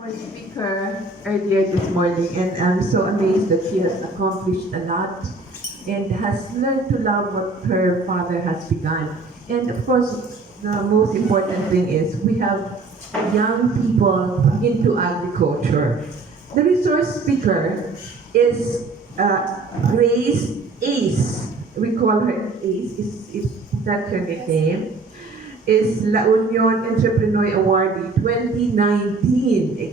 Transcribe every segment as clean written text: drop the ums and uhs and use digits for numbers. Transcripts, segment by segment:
our speaker earlier this morning, and I'm so amazed that she has accomplished a lot and has learned to love what her father has begun. And of course, the most important thing is we have young people into agriculture. The resource speaker is Grace Ace. We call her Ace. Is that her nickname? Is La Union Entrepreneur Awardee 2019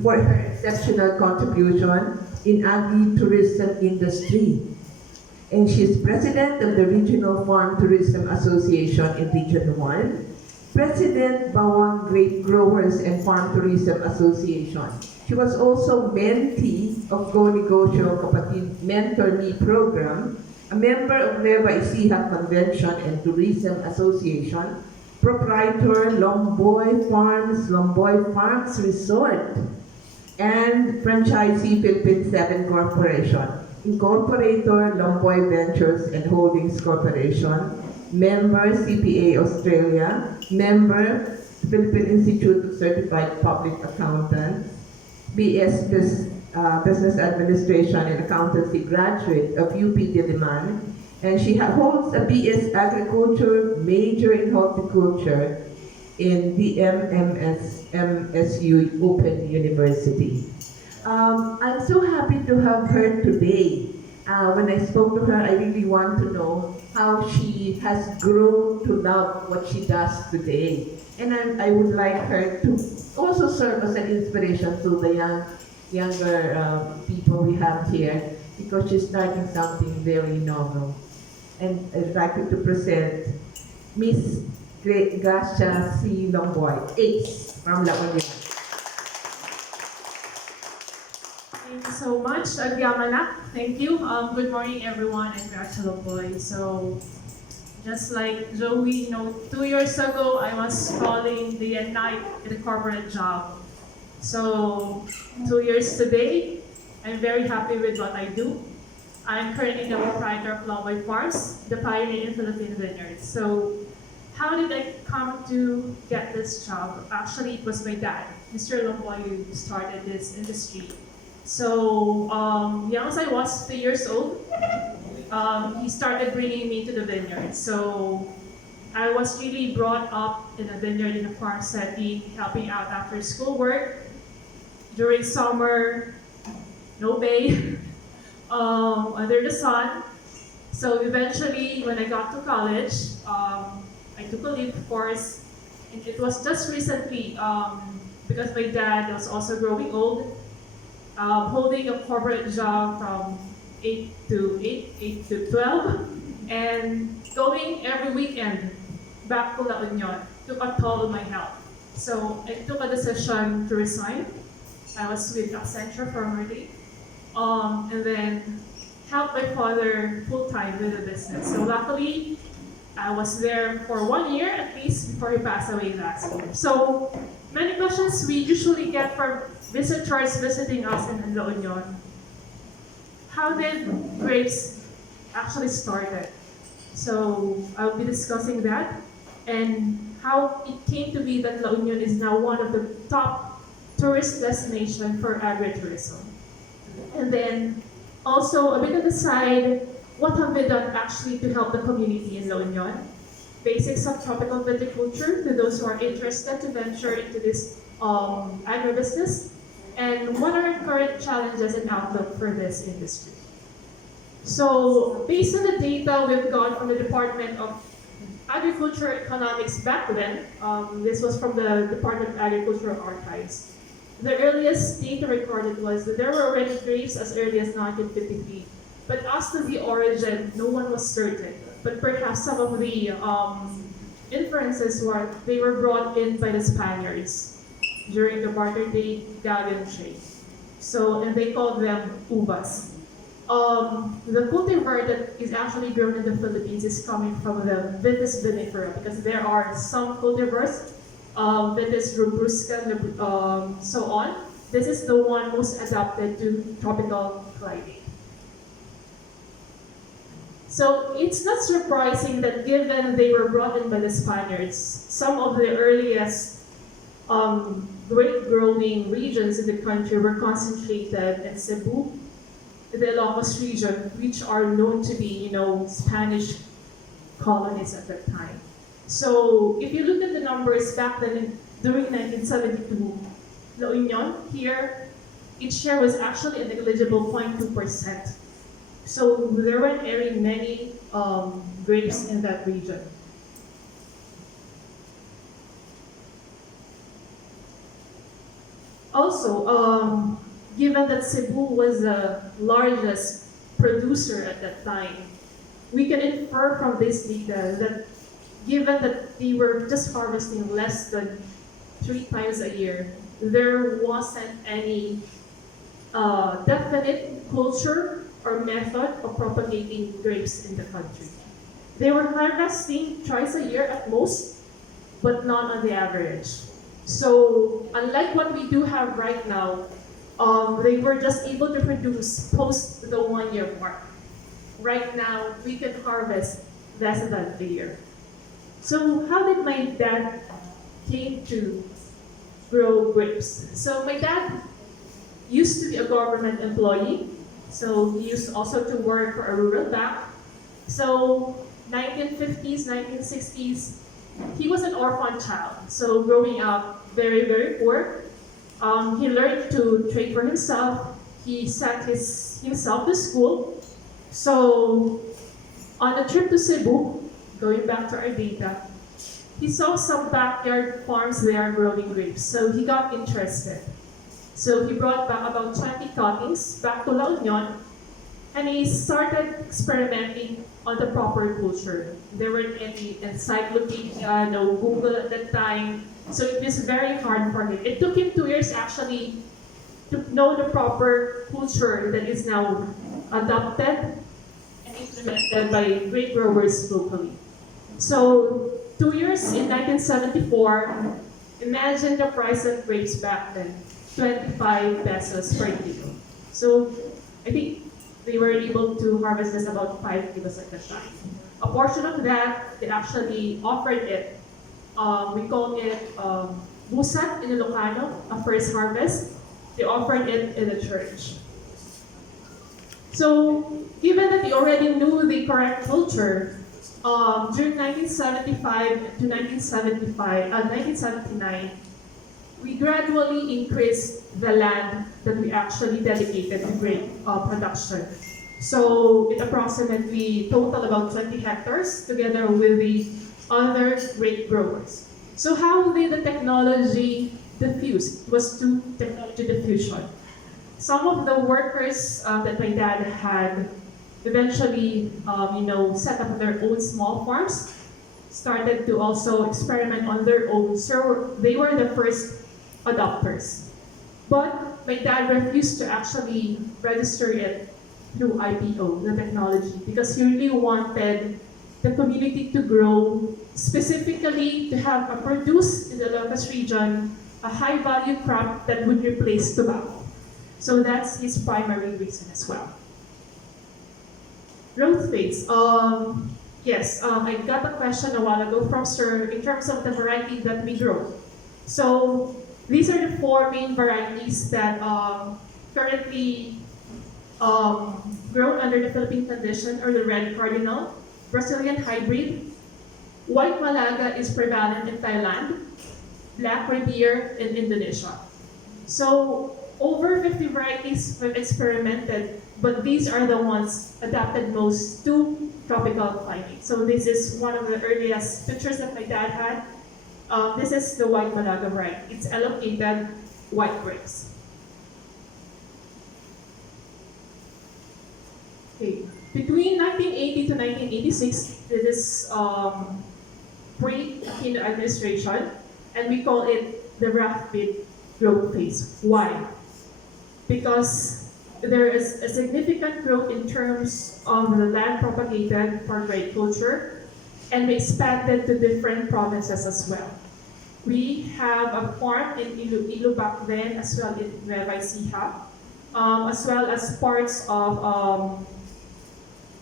for her exceptional contribution in agri-tourism industry. And she's president of the Regional Farm Tourism Association in Region 1, president Buang Grape Growers and Farm Tourism Association. She was also mentee of Go Negosyo Kapatid Mentor Me program, a member of Nueva Ecija Convention and Tourism Association, proprietor Lomboy Farms Resort, and franchisee Philippine 7 Corporation, incorporator Lomboy Ventures and Holdings Corporation, member CPA Australia, member Philippine Institute of Certified Public Accountants, Business Administration and Accountancy graduate of UP Diliman, and she holds a BS Agriculture, major in horticulture in the MSU Open University. I'm so happy to have her today. When I spoke to her, I really want to know how she has grown to love what she does today. And I would like her to also serve as an inspiration to the younger people we have here, because she's starting something very novel. And I'd like you to present Miss Gracia C. Lomboy, Ace from La Union. Thank you so much, Agyamanak. Thank you. Good morning, everyone. I'm Gracia Lomboy. So, just like Joey, 2 years ago, I was scrolling day and night in a corporate job. So, 2 years today, I'm very happy with what I do. I'm currently the proprietor of Lomboy Farms, the pioneer in Philippine vineyards. So, how did I come to get this job? Actually, it was my dad, Mr. Lomboy, who started this industry. So, young as I was, 3 years old, he started bringing me to the vineyard. So, I was really brought up in a vineyard in a farm setting, helping out after school work. During summer, no pay, under the sun. So eventually, when I got to college, I took a leave, of course, and it was just recently, because my dad was also growing old, holding a corporate job from 8 to 12, and going every weekend back to La Union took a toll on my health. So I took a decision to resign. I was with Accenture formerly, and then helped my father full-time with the business. So luckily, I was there for 1 year at least before he passed away last year. So many questions we usually get from visitors visiting us in La Union. How did grapes actually started? So I'll be discussing that and how it came to be that La Union is now one of the top tourist destination for agritourism. And then also a bit on the side, what have we done actually to help the community in La Union? Basics of tropical viticulture to those who are interested to venture into this agribusiness, and what are current challenges and outlook for this industry. So based on the data we've got from the Department of Agriculture Economics back then, this was from the Department of Agricultural Archives. The earliest data recorded was that there were already grapes as early as 1953. But as to the origin, no one was certain. But perhaps some of the inferences were they were brought in by the Spaniards during the barter day galleon trade. So, and they called them uvas. The cultivar that is actually grown in the Philippines is coming from the Vitis vinifera, because there are some cultivars, Vitis rubusca, so on. This is the one most adapted to tropical climate. So it's not surprising that given they were brought in by the Spaniards, some of the earliest grape growing regions in the country were concentrated in Cebu, the Ilocos region, which are known to be, Spanish colonies at that time. So if you look at the numbers back then, during 1972, La Union here, its share was actually a negligible 0.2%. So there weren't very many grapes in that region. Also, given that Cebu was the largest producer at that time, we can infer from this data that given that they were just harvesting less than 3 times a year, there wasn't any definite culture or method of propagating grapes in the country. They were harvesting twice a year at most, but not on the average. So unlike what we do have right now, they were just able to produce post the 1-year mark. Right now, we can harvest less than a year. So how did my dad came to grow grapes? So my dad used to be a government employee. So he used also to work for a rural bank. So 1950s, 1960s, he was an orphan child. So growing up very, very poor, he learned to trade for himself. He sent himself to school. So on a trip to Cebu, going back to our data, he saw some backyard farms there growing grapes. So he got interested. So he brought back about 20 cuttings back to La Union, and he started experimenting on the proper culture. There weren't any encyclopedia, no Google at that time, so it was very hard for him. It took him 2 years actually to know the proper culture that is now adopted and implemented by grape growers locally. So 2 years in 1974, imagine the price of grapes back then, 25 pesos per kilo. So I think they were able to harvest just about 5 kilos at that time. A portion of that, they actually offered it. We call it busat in Ilocano, a first harvest. They offered it in the church. So given that they already knew the correct culture, during 1975 to 1979, we gradually increased the land that we actually dedicated to grape production. So it approximately total about 20 hectares together with the other grape growers. So how did the technology diffuse? It was through technology diffusion. Some of the workers that my dad had eventually set up their own small farms, started to also experiment on their own. So they were the first adopters. But my dad refused to actually register it through IPO, the technology, because he really wanted the community to grow, specifically to have a produce in the Ilocos region, a high-value crop that would replace tobacco. So that's his primary reason as well. Growth phase. Yes, I got a question a while ago from Sir in terms of the variety that we grow. So these are the 4 main varieties that currently grown under the Philippine condition, or the red cardinal, Brazilian hybrid, white Malaga is prevalent in Thailand, black Riviere in Indonesia. So over 50 varieties we've experimented, but these are the ones adapted most to tropical climate. So this is one of the earliest pictures that my dad had. This is the white Malaga variety. It's allocated white grapes. Okay. Between 1980 to 1986, this is pre-Aquino administration, and we call it the rapid growth phase. Why? Because there is a significant growth in terms of the land propagated for grape culture, and we expanded to different provinces as well. We have a farm in Iloilo back then, as well in Nueva Ecija, as well as parts of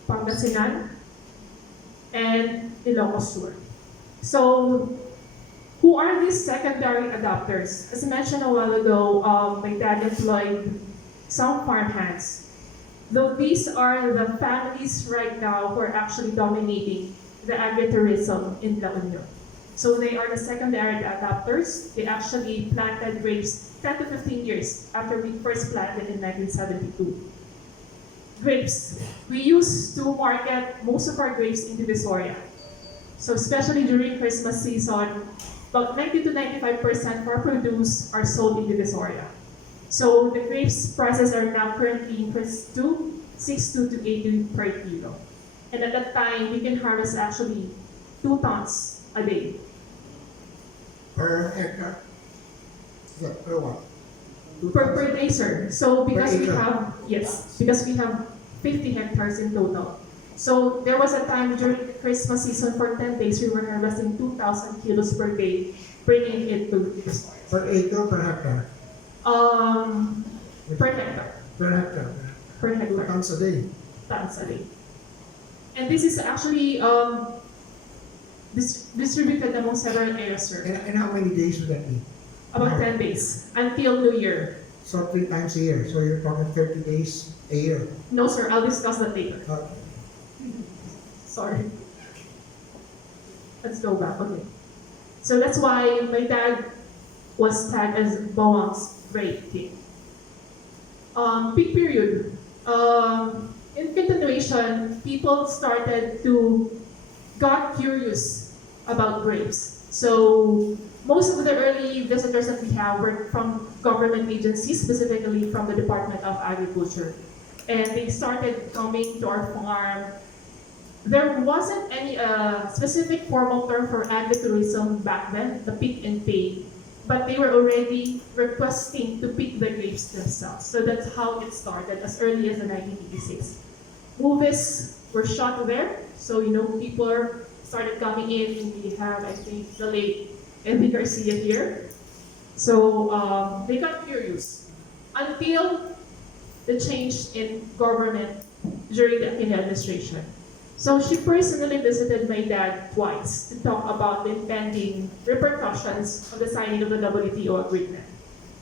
Pangasinan and Ilocos Sur. So Who are these secondary adopters? As I mentioned a while ago, my dad employed some farm hands. Though these are the families right now who are actually dominating the agritourism in La Union. So they are the secondary adopters. They actually planted grapes 10 to 15 years after we first planted in 1972. Grapes. We used to market most of our grapes in Divisoria. So especially during Christmas season, about 90 to 95% of our produce are sold in Divisoria. So the grapes prices are now currently increased to 62 to 80 per kilo. And at that time, we can harvest actually 2 tons a day. Per hectare? Is that per what? Per day, sir. So because we acre. have, yes, because we have 50 hectares in total. So there was a time during the Christmas season for 10 days, we were harvesting 2,000 kilos per day, bringing it to the store. Per acre, per hectare? Per hectare. Per hectare. Per 2 hectare. tons a day. Tons a day. And this is actually distributed among several areas, sir. And how many days would that be? About 10 days, until New Year. So 3 times a year. So you're talking 30 days a year. No, sir, I'll discuss that later. Sorry. Let's go back. Okay. So that's why my dad was tagged as Buang's great king. Peak period. In continuation, people started to got curious about grapes. So most of the early visitors that we have were from government agencies, specifically from the Department of Agriculture. And they started coming to our farm. There wasn't any specific formal term for agritourism back then, the pick and pay, but they were already requesting to pick the grapes themselves. So that's how it started as early as the 1986. Movies were shot there, so people started coming in, and we have, I think, the late Garcia here. So they got curious until the change in government during the Aquino administration. So she personally visited my dad twice to talk about the impending repercussions of the signing of the WTO agreement.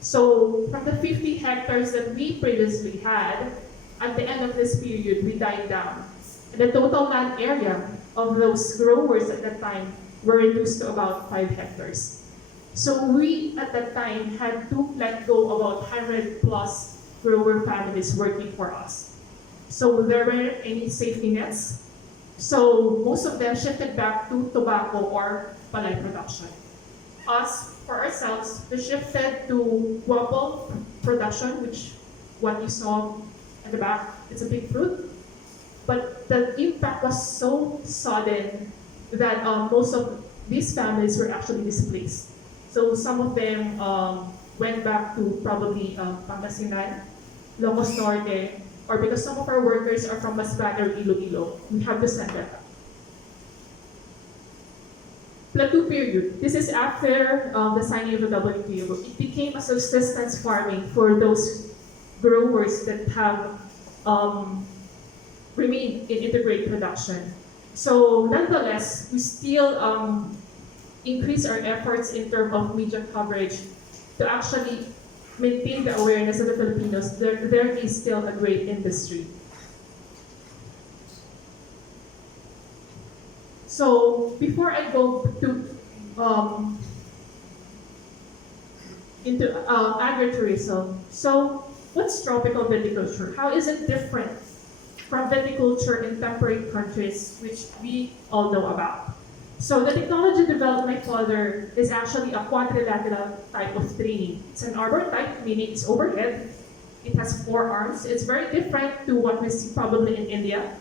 So from the 50 hectares that we previously had, at the end of this period, we died down. And the total land area of those growers at that time were reduced to about 5 hectares. So we, at that time, had to let go about 100 plus grower families working for us. So there weren't any safety nets. So most of them shifted back to tobacco or palay production. Us, for ourselves, we shifted to guapple production, which what you saw at the back, it's a big fruit. But the impact was so sudden that most of these families were actually displaced. So some of them went back to probably Pangasinan, Lomos Norte, or because some of our workers are from Masbate or Iloilo, we have to send them back. Plateau period. This is after the signing of the WTO. It became a subsistence farming for those growers that have remained in integrated production. So nonetheless, we still increase our efforts in terms of media coverage to actually maintain the awareness of the Filipinos. There is still a great industry. So before I go to into agritourism, so what's tropical viticulture? How is it different from viticulture in temperate countries, which we all know about? So the technology developed by my father is actually a quadrilateral type of training. It's an arbor type, meaning it's overhead. It has 4 arms. It's very different to what we see probably in India.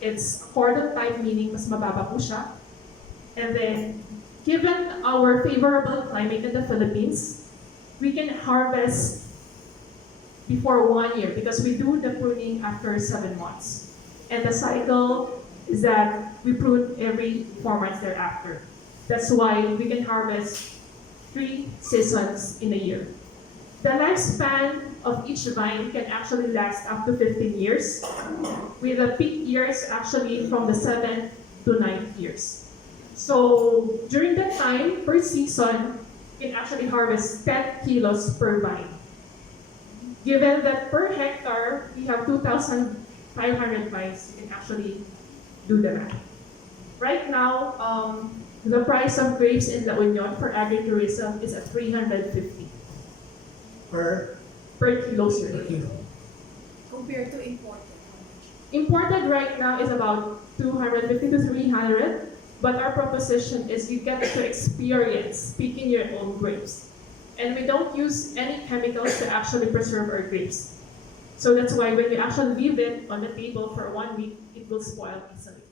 It's cordon type, meaning mas mababa po siya. And then, given our favorable climate in the Philippines, we can harvest before 1 year because we do the pruning after 7 months. And the cycle is that we prune every 4 months thereafter. That's why we can harvest 3 seasons in a year. The lifespan of each vine can actually last up to 15 years, with the peak years actually from the 7th to 9th years. So during that time, per season, you can actually harvest 10 kilos per vine. Given that per hectare, we have 2,500 vines, you can actually do the math. Right now, the price of grapes in La Union for agritourism is at 350 Per kilo, sir. kilo. Compared to imported. Imported right now is about 250 to 300, but our proposition is you get to experience picking your own grapes. And we don't use any chemicals to actually preserve our grapes. So that's why when you actually leave it on the table for 1 week, it will spoil easily.